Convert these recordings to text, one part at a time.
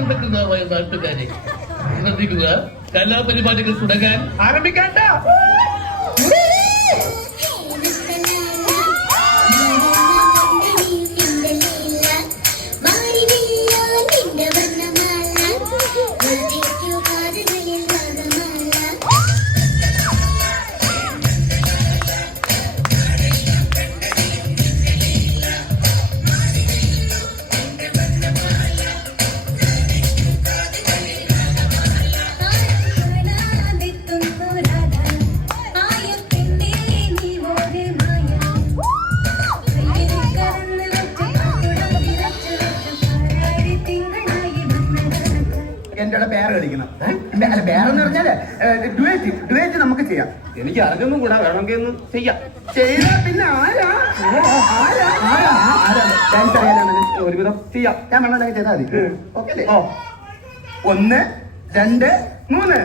ആകർഷകമായ നാട്ടുകാരെ ശ്രദ്ധിക്കുക. കലാപരിപാടികൾ തുടങ്ങാൻ ആരംഭിക്കേണ്ട. എന്റെ പേര് കളിക്കണം. അല്ല പേരെന്ന് പറഞ്ഞാല് ഡുവേറ്റ് നമുക്ക് ചെയ്യാം. എനിക്ക് അറിഞ്ഞൊന്നും കൂടാ, വേണമെങ്കിൽ ഒന്ന് ചെയ്യാം. ചെയ്താ പിന്നെ ഡാൻസ് അറിയാനാണ് ഒരുവിധം ചെയ്യാം. ഞാൻ വേണമെങ്കിൽ ചെയ്താൽ മതി. ഓക്കെ അല്ലേ? 1 2 3.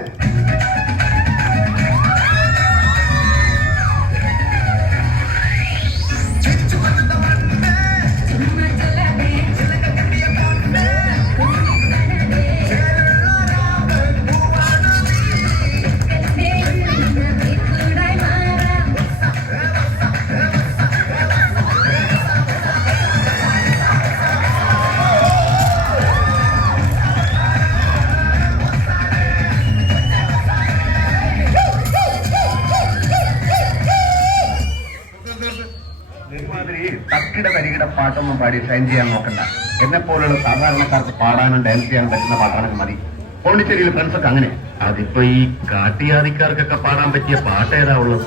തക്കിട തരികിട പാട്ടൊന്നും പാടി ഷൈൻ ചെയ്യാൻ നോക്കണ്ട. എന്നെ പോലുള്ള സാധാരണക്കാർക്ക് പാടാനും ഡാൻസ് ചെയ്യാനും പറ്റുന്ന പാട്ടാണെങ്കിൽ മതി. പോണ്ടിച്ചേരിയിലെ ഫ്രണ്ട്സൊക്കെ അങ്ങനെ. അതിപ്പോ ഈ കാട്ടിയാദിക്കാർക്കൊക്കെ പാടാൻ പറ്റിയ പാട്ട് ഏതാ ഉള്ളത്?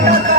Thank you.